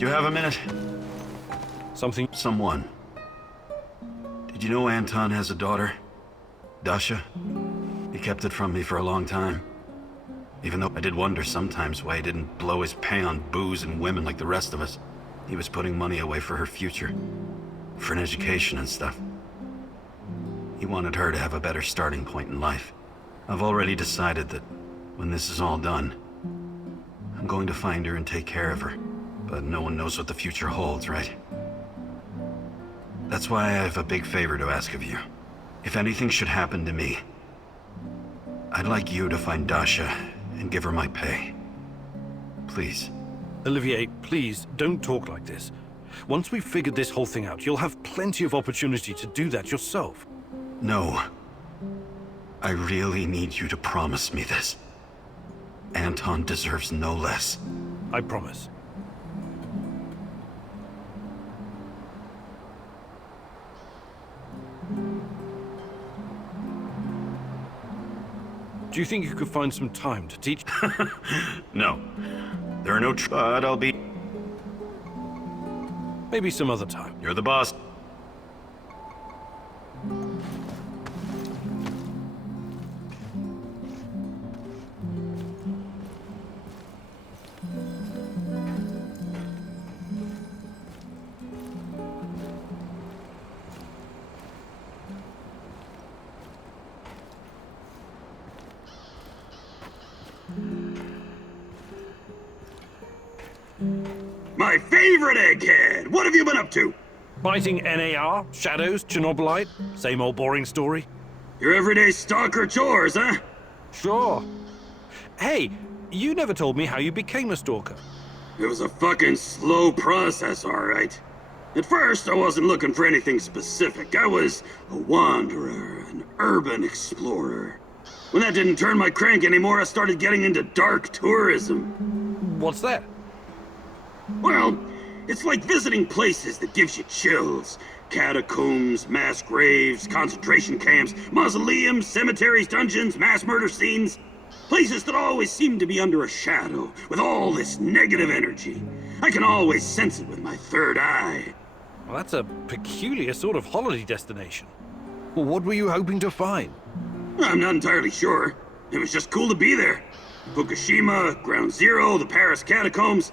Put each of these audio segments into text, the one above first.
Do you have a minute? Someone. Did you know Anton has a daughter? Dasha? He kept it from me for a long time. Even though I did wonder sometimes why he didn't blow his pay on booze and women like the rest of us. He was putting money away for her future. For an education and stuff. He wanted her to have a better starting point in life. I've already decided that when this is all done, I'm going to find her and take care of her. But no one knows what the future holds, right? That's why I have a big favor to ask of you. If anything should happen to me, I'd like you to find Dasha and give her my pay. Please. Olivier, please, don't talk like this. Once we've figured this whole thing out, you'll have plenty of opportunity to do that yourself. No. I really need you to promise me this. Anton deserves no less. I promise. Do you think you could find some time to teach? No. There are no but I'll be... Maybe some other time. You're the boss. My favorite egghead! What have you been up to? Fighting NAR, shadows, Chernobylite, same old boring story. Your everyday stalker chores, huh? Sure. Hey, you never told me how you became a stalker. It was a fucking slow process, all right. At first, I wasn't looking for anything specific. I was a wanderer, an urban explorer. When that didn't turn my crank anymore, I started getting into dark tourism. What's that? Well, it's like visiting places that gives you chills. Catacombs, mass graves, concentration camps, mausoleums, cemeteries, dungeons, mass murder scenes. Places that always seem to be under a shadow, with all this negative energy. I can always sense it with my third eye. Well, that's a peculiar sort of holiday destination. Well, what were you hoping to find? I'm not entirely sure. It was just cool to be there. Fukushima, Ground Zero, the Paris catacombs.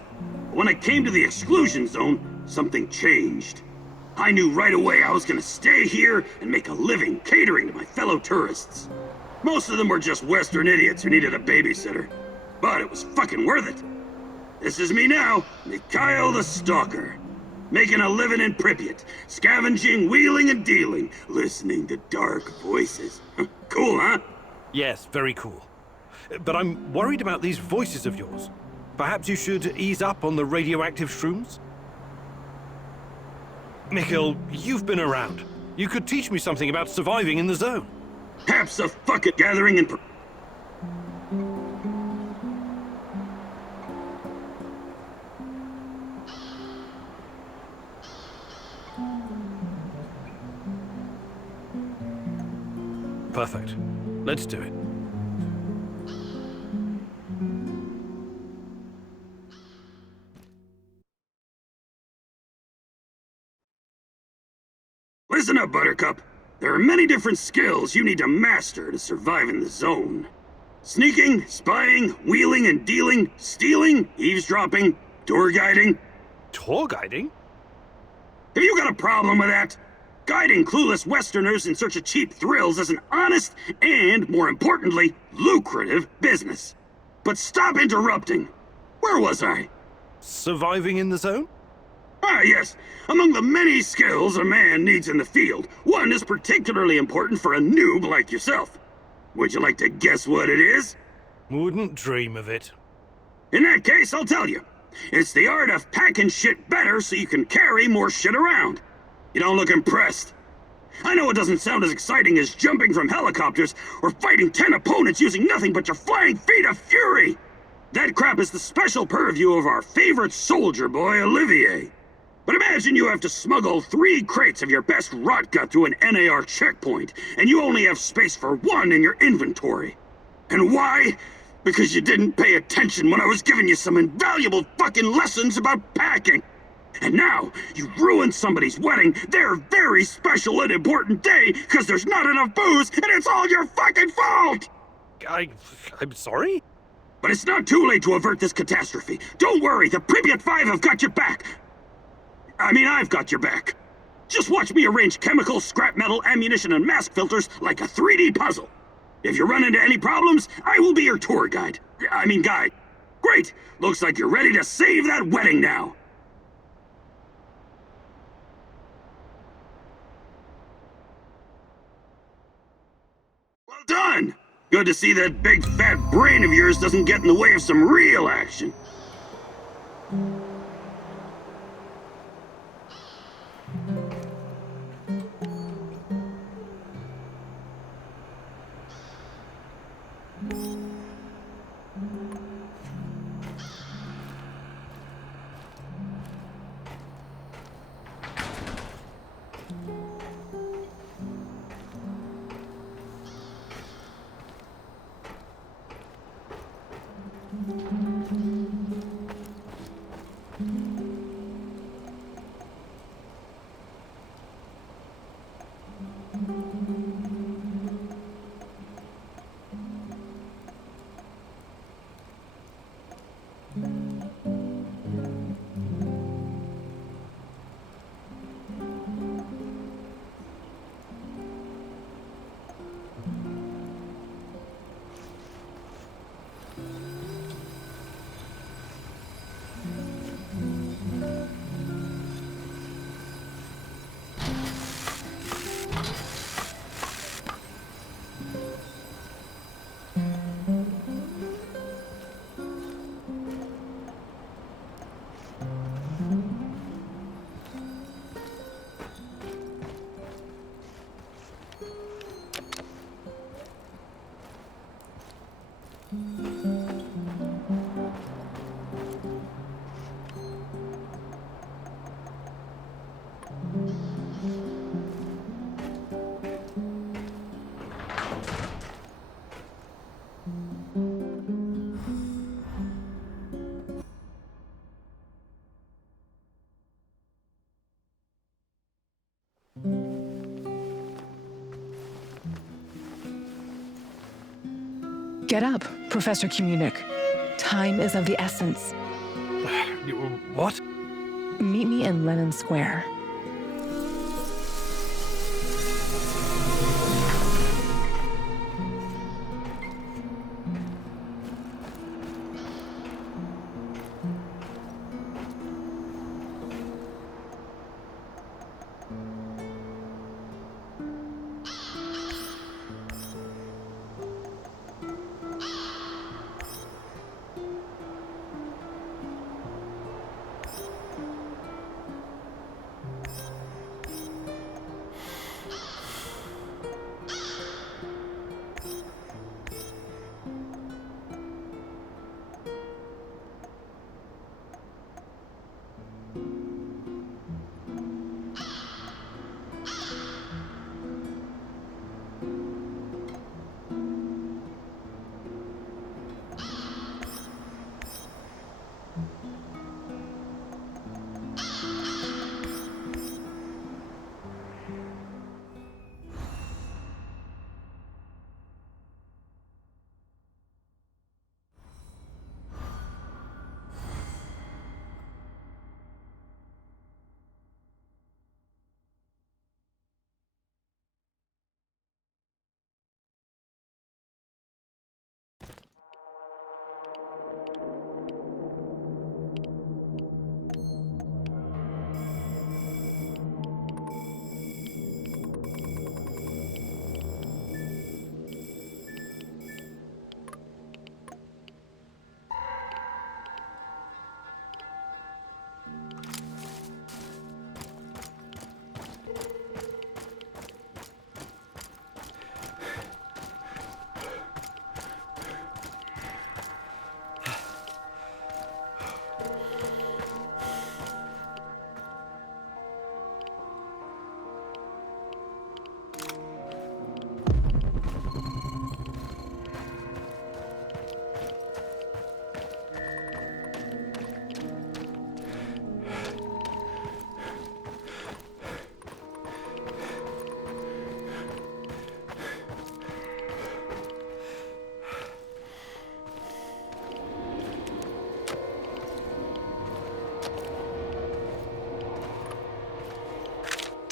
When I came to the exclusion zone, something changed. I knew right away I was gonna stay here and make a living catering to my fellow tourists. Most of them were just Western idiots who needed a babysitter. But it was fucking worth it. This is me now, Mikhail the Stalker. Making a living in Pripyat, scavenging, wheeling and dealing, listening to dark voices. Cool, huh? Yes, very cool. But I'm worried about these voices of yours. Perhaps you should ease up on the radioactive shrooms? Mikhail, you've been around. You could teach me something about surviving in the zone. Haps a fucking gathering and... Perfect. Let's do it. Listen up, Buttercup. There are many different skills you need to master to survive in the zone. Sneaking, spying, wheeling and dealing, stealing, eavesdropping, tour guiding. Tour guiding? Have you got a problem with that? Guiding clueless Westerners in search of cheap thrills is an honest and, more importantly, lucrative business. But stop interrupting. Where was I? Surviving in the zone? Ah, yes. Among the many skills a man needs in the field, one is particularly important for a noob like yourself. Would you like to guess what it is? Wouldn't dream of it. In that case, I'll tell you. It's the art of packing shit better so you can carry more shit around. You don't look impressed. I know it doesn't sound as exciting as jumping from helicopters or fighting 10 opponents using nothing but your flying feet of fury. That crap is the special purview of our favorite soldier boy, Olivier. But imagine you have to smuggle 3 crates of your best rot gut through an NAR checkpoint, and you only have space for 1 in your inventory. And why? Because you didn't pay attention when I was giving you some invaluable fucking lessons about packing. And now, you ruined somebody's wedding, their very special and important day, because there's not enough booze, and it's all your fucking fault! I'm sorry? But it's not too late to avert this catastrophe. Don't worry, the Pripyat 5 have got your back. I've got your back. Just watch me arrange chemicals, scrap metal, ammunition, and mask filters like a 3D puzzle. If you run into any problems, I will be your tour guide. Guide. Great! Looks like you're ready to save that wedding now. Well done! Good to see that big fat brain of yours doesn't get in the way of some real action. Get up, Professor Komunik. Time is of the essence. What? Meet me in Lenin Square.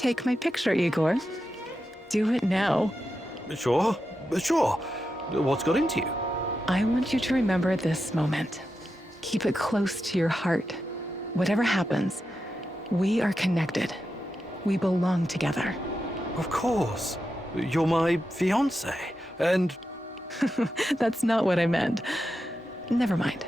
Take my picture, Igor. Do it now. Sure, sure. What's got into you? I want you to remember this moment. Keep it close to your heart. Whatever happens, we are connected. We belong together. Of course. You're my fiancé, and... That's not what I meant. Never mind.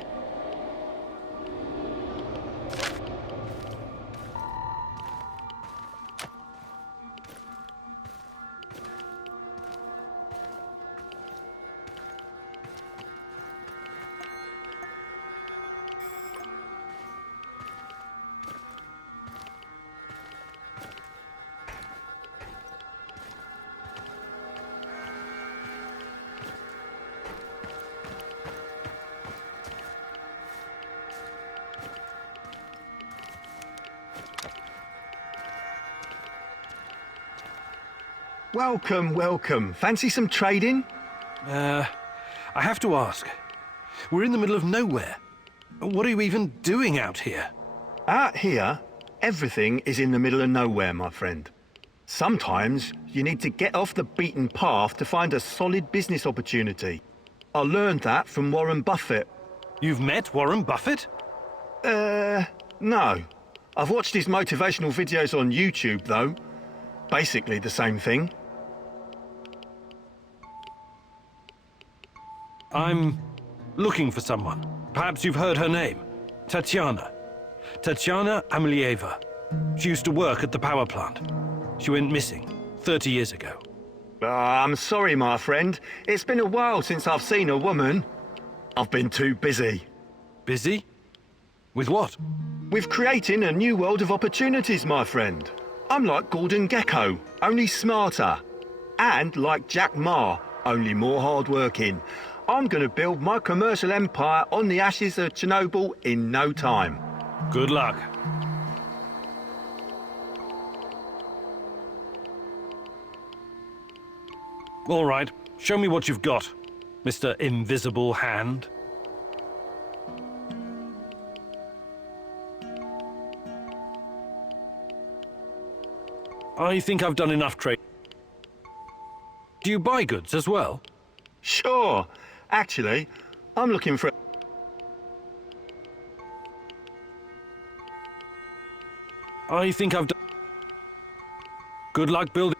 Welcome, welcome. Fancy some trading? I have to ask. We're in the middle of nowhere. What are you even doing out here? Out here, everything is in the middle of nowhere, my friend. Sometimes you need to get off the beaten path to find a solid business opportunity. I learned that from Warren Buffett. You've met Warren Buffett? No. I've watched his motivational videos on YouTube, though. Basically the same thing. I'm looking for someone. Perhaps you've heard her name. Tatiana. Tatiana Amelieva. She used to work at the power plant. She went missing 30 years ago. I'm sorry, my friend. It's been a while since I've seen a woman. I've been too busy. Busy? With what? With creating a new world of opportunities, my friend. I'm like Gordon Gecko, only smarter. And like Jack Ma, only more hardworking. I'm gonna build my commercial empire on the ashes of Chernobyl in no time. Good luck. All right, show me what you've got, Mr. Invisible Hand. I think I've done enough trade. Do you buy goods as well? Sure. Actually, I'm looking for... I think I've done... Good luck building...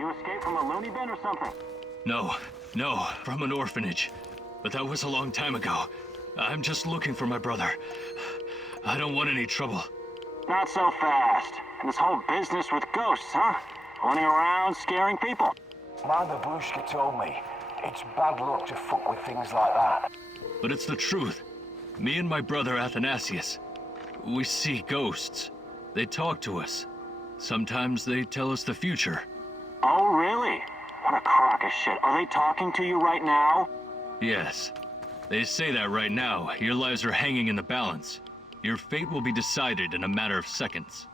You escaped from a loony bin or something? No, from an orphanage. But that was a long time ago. I'm just looking for my brother. I don't want any trouble. Not so fast. And this whole business with ghosts, huh? Running around, scaring people. My babushka told me it's bad luck to fuck with things like that. But it's the truth. Me and my brother Athanasius, we see ghosts. They talk to us. Sometimes they tell us the future. Oh, really? What a crock of shit. Are they talking to you right now? Yes. They say that right now. Your lives are hanging in the balance. Your fate will be decided in a matter of seconds.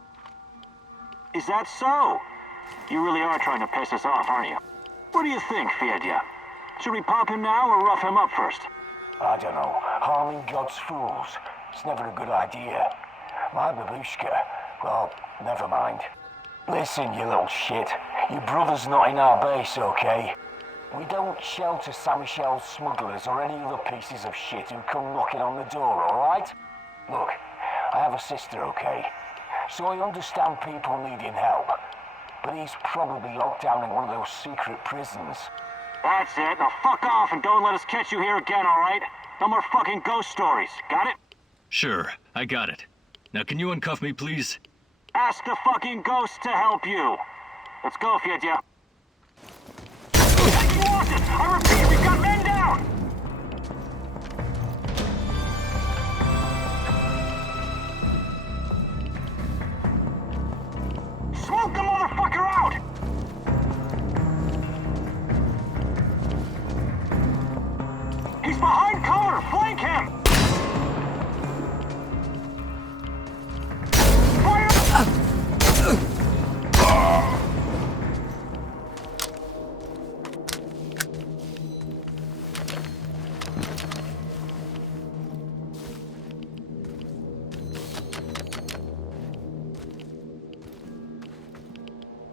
Is that so? You really are trying to piss us off, aren't you? What do you think, Fyodya? Should we pop him now or rough him up first? I don't know. Harming God's fools. It's never a good idea. My babushka, well, never mind. Listen, you little shit. Your brother's not in our base, okay? We don't shelter Saint-Michel's smugglers or any other pieces of shit who come knocking on the door, alright? Look, I have a sister, okay? So I understand people needing help. But he's probably locked down in one of those secret prisons. That's it. Now fuck off and don't let us catch you here again, alright? No more fucking ghost stories. Got it? Sure, I got it. Now can you uncuff me, please? Ask the fucking ghost to help you. Let's go, Fyodya. Taking losses! I repeat, we've got men down! Smoke the motherfucker out! He's behind cover! Flank him! Fire!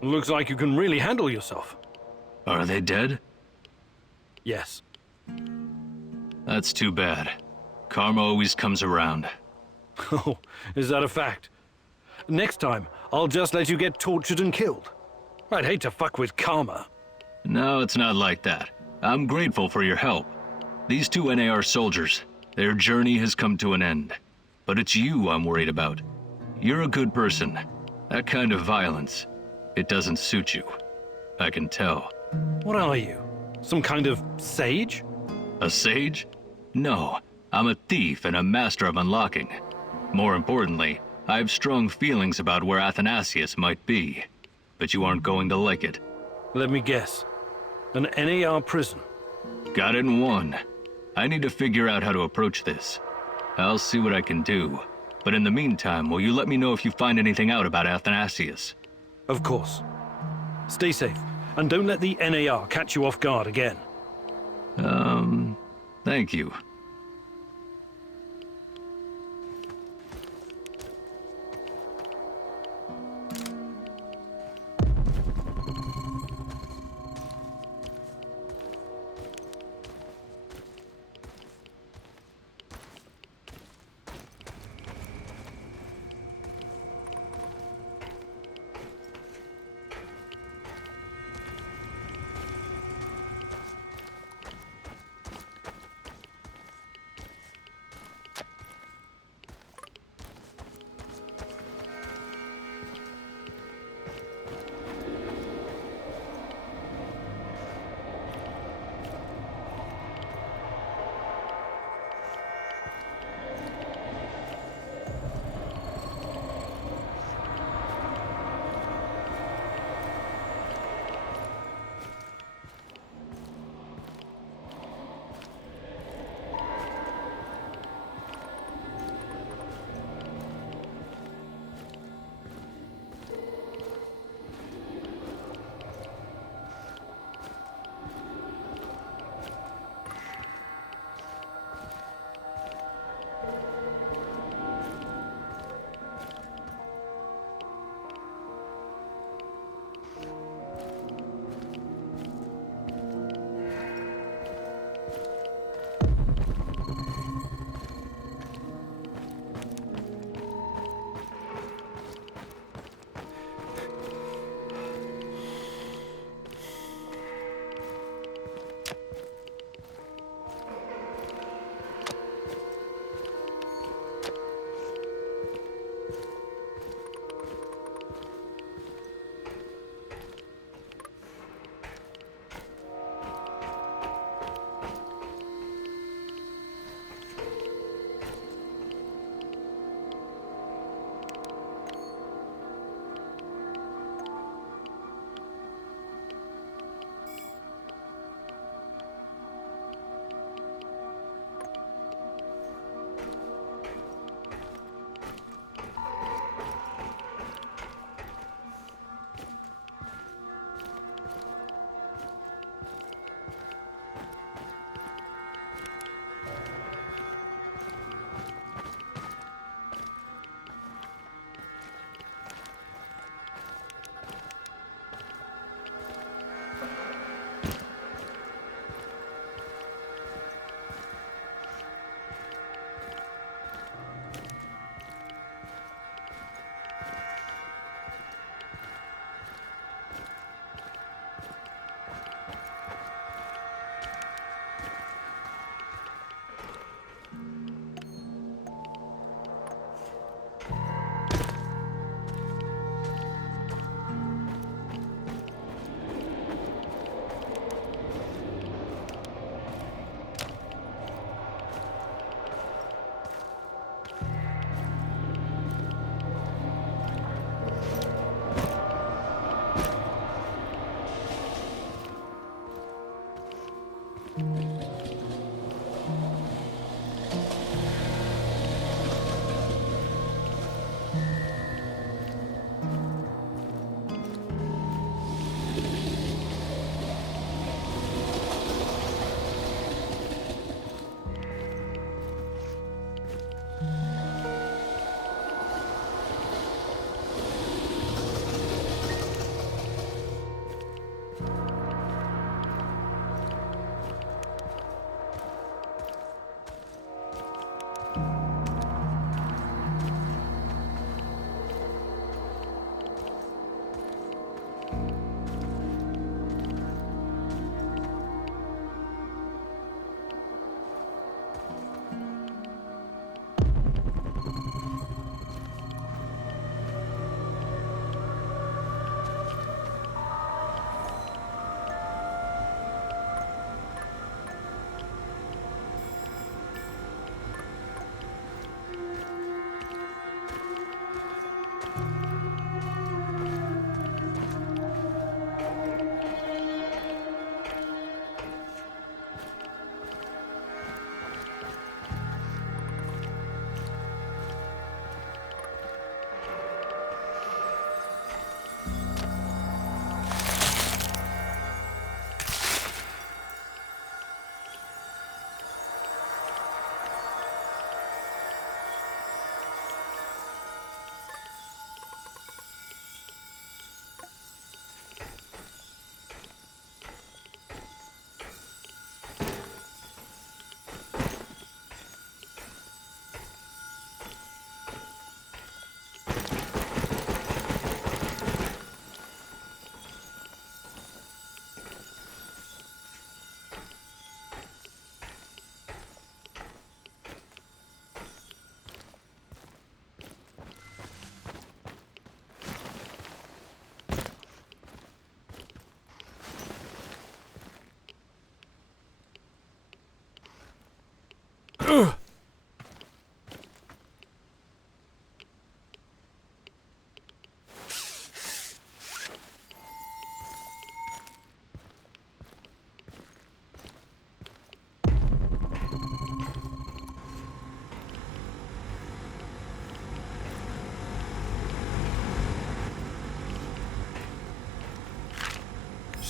Looks like you can really handle yourself. Are they dead? Yes. That's too bad. Karma always comes around. Oh, is that a fact? Next time, I'll just let you get tortured and killed. I'd hate to fuck with karma. No, it's not like that. I'm grateful for your help. These two NAR soldiers, their journey has come to an end. But it's you I'm worried about. You're a good person. That kind of violence, it doesn't suit you. I can tell. What are you? Some kind of sage? A sage? No, I'm a thief and a master of unlocking. More importantly, I have strong feelings about where Athanasius might be. But you aren't going to like it. Let me guess. An NAR prison. Got it in one. I need to figure out how to approach this. I'll see what I can do. But in the meantime, will you let me know if you find anything out about Athanasius? Of course. Stay safe, and don't let the NAR catch you off guard again. Thank you.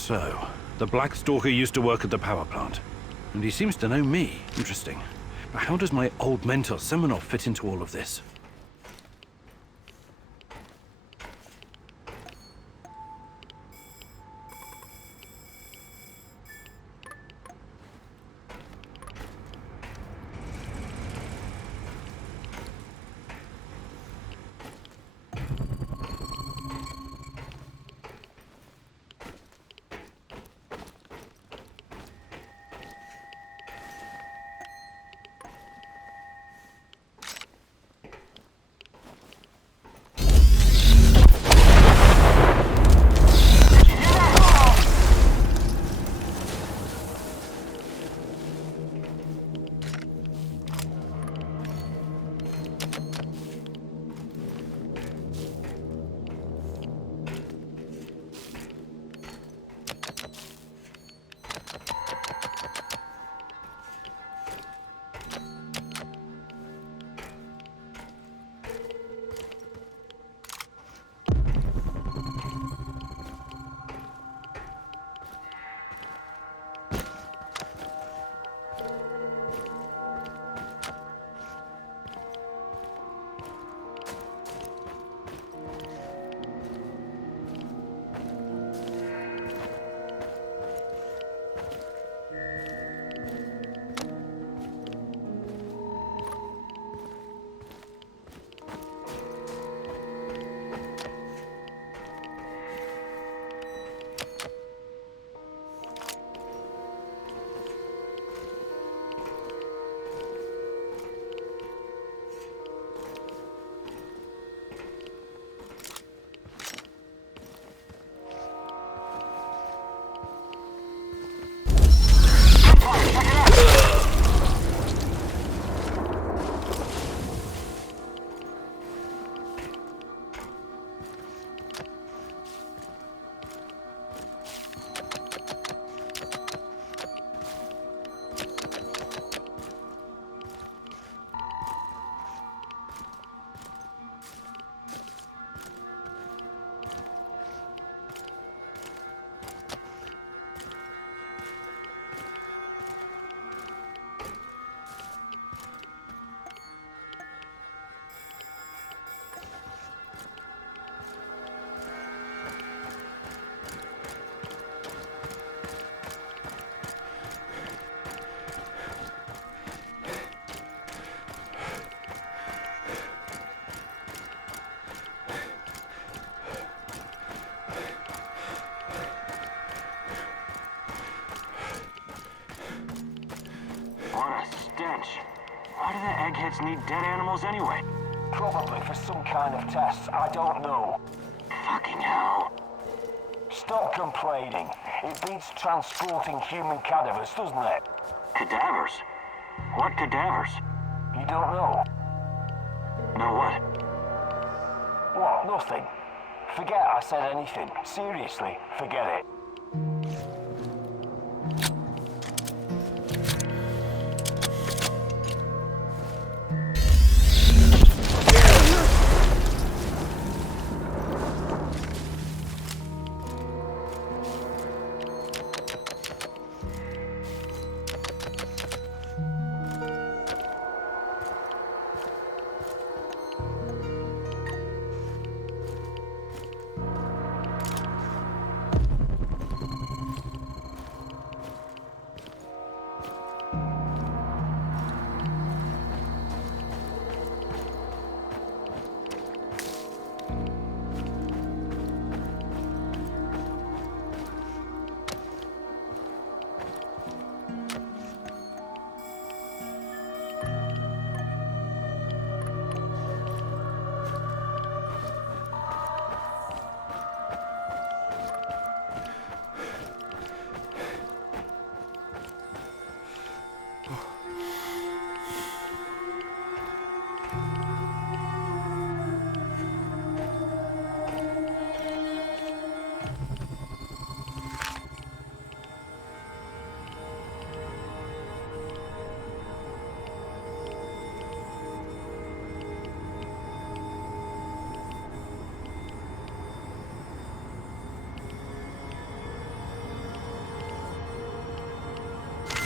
So, the Black Stalker used to work at the power plant. And he seems to know me. Interesting. But how does my old mentor Semenov fit into all of this? Why do the eggheads need dead animals anyway? Probably for some kind of tests, I don't know. Fucking hell. Stop complaining. It beats transporting human cadavers, doesn't it? Cadavers? What cadavers? You don't know? Know what? What? Nothing. Forget I said anything. Seriously, forget it.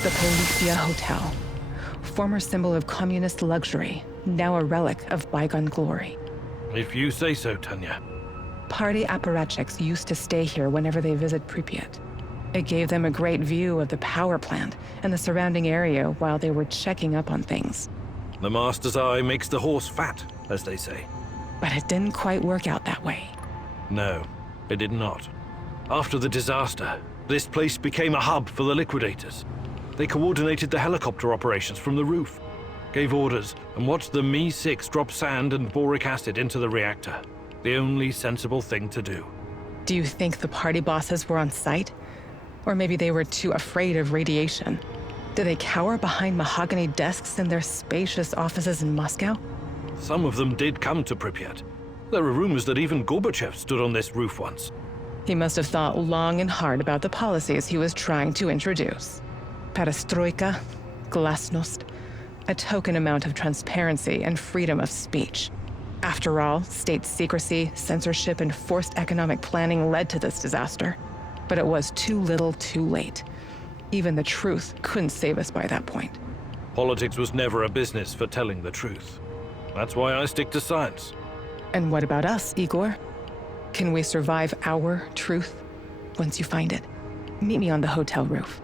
The Policia Hotel. Former symbol of communist luxury, now a relic of bygone glory. If you say so, Tanya. Party apparatchiks used to stay here whenever they visit Pripyat. It gave them a great view of the power plant and the surrounding area while they were checking up on things. The master's eye makes the horse fat, as they say. But it didn't quite work out that way. No, it did not. After the disaster, this place became a hub for the liquidators. They coordinated the helicopter operations from the roof, gave orders, and watched the Mi-6 drop sand and boric acid into the reactor. The only sensible thing to do. Do you think the party bosses were on site? Or maybe they were too afraid of radiation? Did they cower behind mahogany desks in their spacious offices in Moscow? Some of them did come to Pripyat. There are rumors that even Gorbachev stood on this roof once. He must have thought long and hard about the policies he was trying to introduce. Perestroika, glasnost, a token amount of transparency and freedom of speech. After all, state secrecy, censorship, and forced economic planning led to this disaster. But it was too little, too late. Even the truth couldn't save us by that point. Politics was never a business for telling the truth. That's why I stick to science. And what about us, Igor? Can we survive our truth once you find it? Meet me on the hotel roof.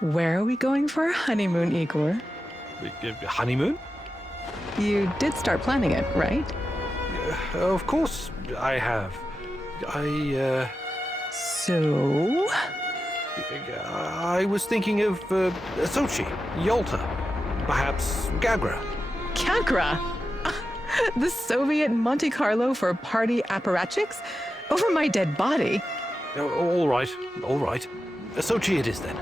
Where are we going for our honeymoon, Igor? Honeymoon? You did start planning it, right? Of course I have. So? I was thinking of Sochi, Yalta, perhaps Gagra. Gagra? The Soviet Monte Carlo for party apparatchiks? Over my dead body? All right. Sochi it is then.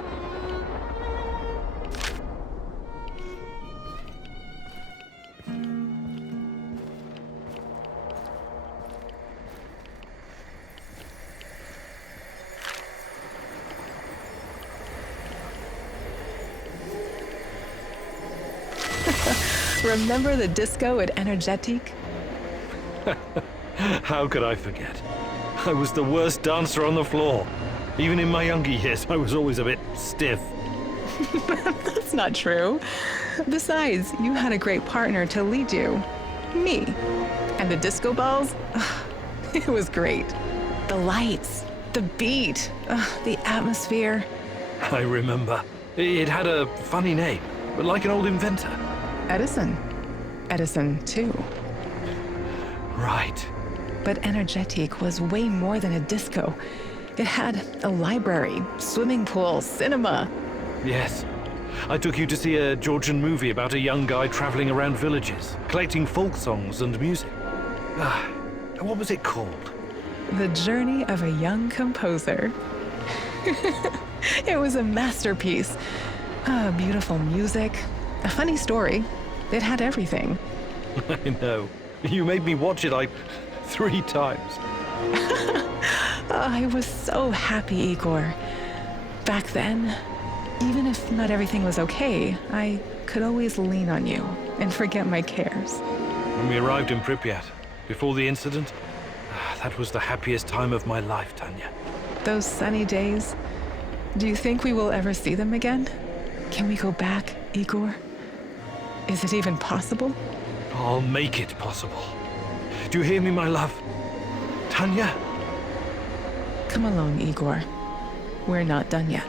Remember the disco at Energetic? How could I forget? I was the worst dancer on the floor. Even in my younger years, I was always a bit stiff. That's not true. Besides, you had a great partner to lead you. Me. And the disco balls? It was great. The lights, the beat, the atmosphere. I remember. It had a funny name, like an old inventor. Edison. Edison, too. Right. But Energetic was way more than a disco. It had a library, swimming pool, cinema. Yes. I took you to see a Georgian movie about a young guy traveling around villages, collecting folk songs and music. What was it called? The Journey of a Young Composer. It was a masterpiece. Beautiful music, a funny story. It had everything. I know. You made me watch it like 3 times. I was so happy, Igor. Back then, even if not everything was okay, I could always lean on you and forget my cares. When we arrived in Pripyat, before the incident, that was the happiest time of my life, Tanya. Those sunny days, do you think we will ever see them again? Can we go back, Igor? Is it even possible? I'll make it possible. Do you hear me, my love? Tanya? Come along, Igor. We're not done yet.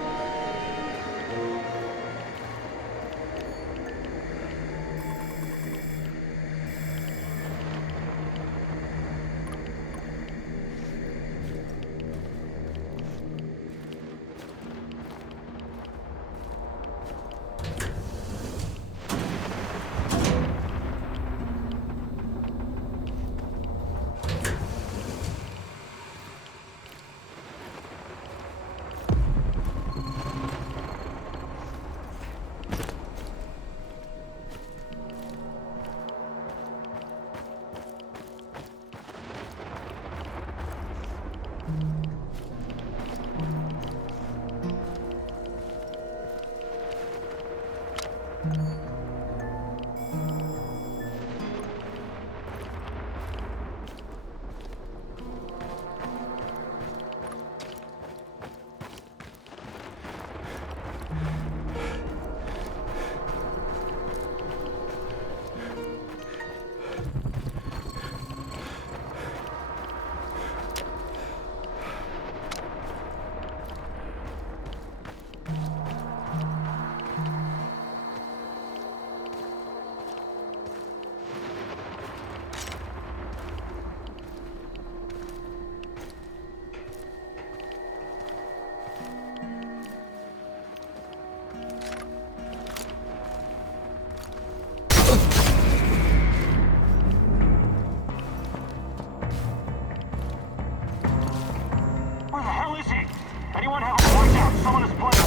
Where the hell is he? Anyone have a watch out? Someone is playing.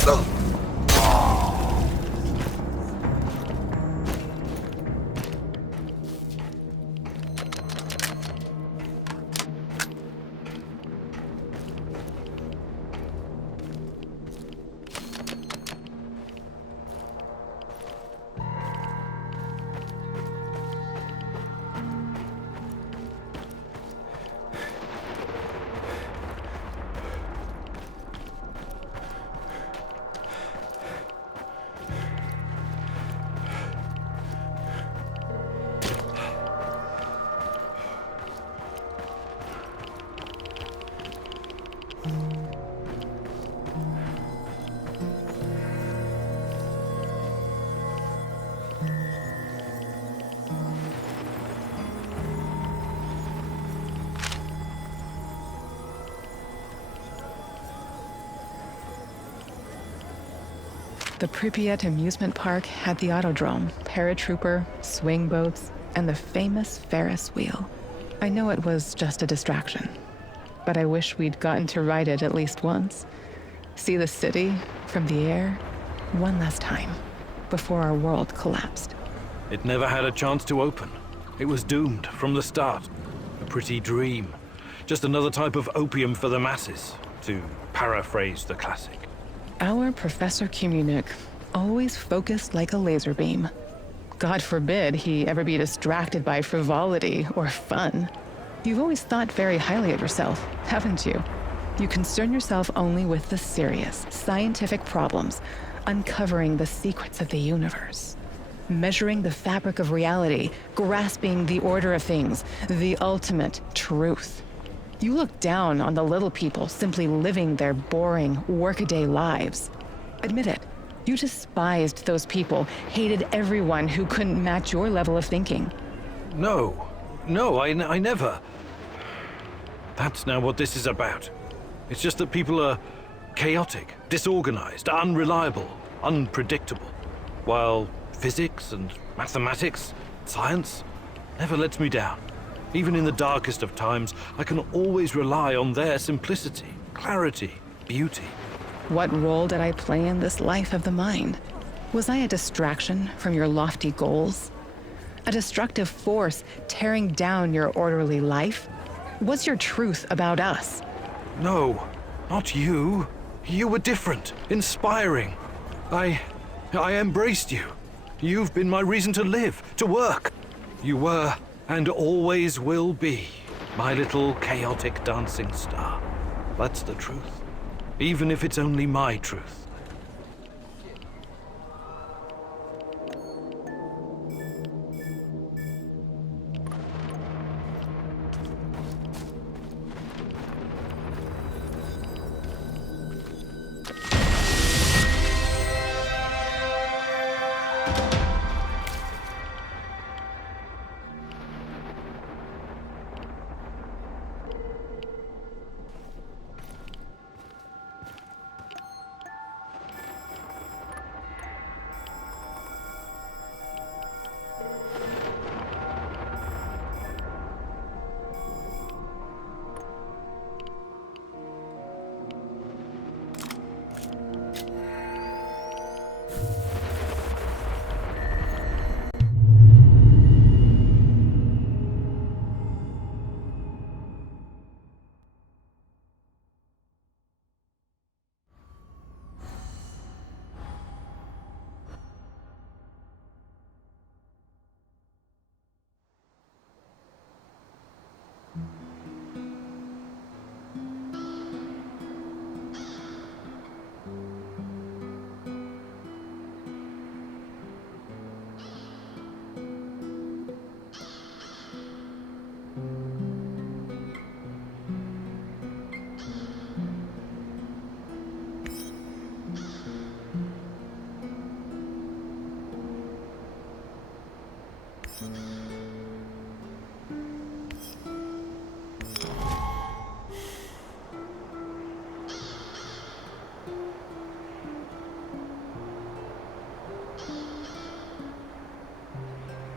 The Pripyat amusement park had the autodrome, paratrooper, swing boats, and the famous Ferris wheel. I know it was just a distraction, but I wish we'd gotten to ride it at least once. See the city from the air one last time before our world collapsed. It never had a chance to open. It was doomed from the start. A pretty dream. Just another type of opium for the masses, to paraphrase the classic. Our Professor Kumunik always focused like a laser beam. God forbid he ever be distracted by frivolity or fun. You've always thought very highly of yourself, haven't you? You concern yourself only with the serious, scientific problems, uncovering the secrets of the universe, measuring the fabric of reality, grasping the order of things, the ultimate truth. You look down on the little people simply living their boring, workaday lives. Admit it, you despised those people, hated everyone who couldn't match your level of thinking. No, I never. That's now what this is about. It's just that people are chaotic, disorganized, unreliable, unpredictable. While physics and mathematics, science, never lets me down. Even in the darkest of times, I can always rely on their simplicity, clarity, beauty. What role did I play in this life of the mind? Was I a distraction from your lofty goals? A destructive force tearing down your orderly life? What's your truth about us? No, not you. You were different, inspiring. I embraced you. You've been my reason to live, to work. You were, and always will be, my little chaotic dancing star. That's the truth. Even if it's only my truth.